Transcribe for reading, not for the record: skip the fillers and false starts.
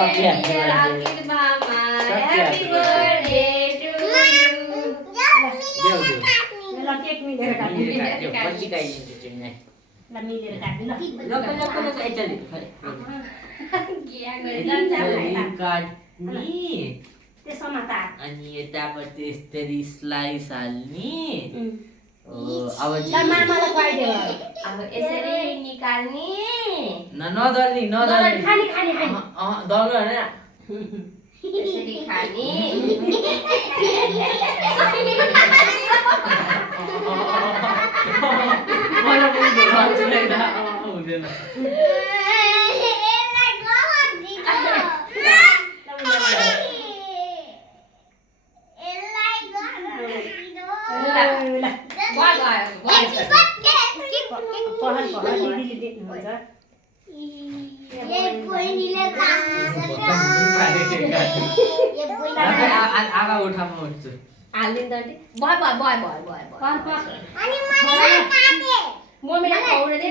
Ankit Mama, happy birthday to you. ल cake मिलेर काट्नु पछि खाइदिन्छु चिन्ने ल मिलेर काट्नु ल लोक एकचोटि Gila गरिन्छ काट्ने त्यसमा त अनि यतापट्टि यसरी स्लाइस हाल्ने अब ल मामालाई खुवाइदेऊ अब यसरी निकाल्ने नदल्ने नदल्ने खाने खाने खाने दल्नु होइन यसरी खाने मलाई पनि हुँदैन हुँदैन आगा उठामा उठ्छु हालिदिनु त भयो भयो भयो भयो भयो भयो मम्मीलाई खुवाउनु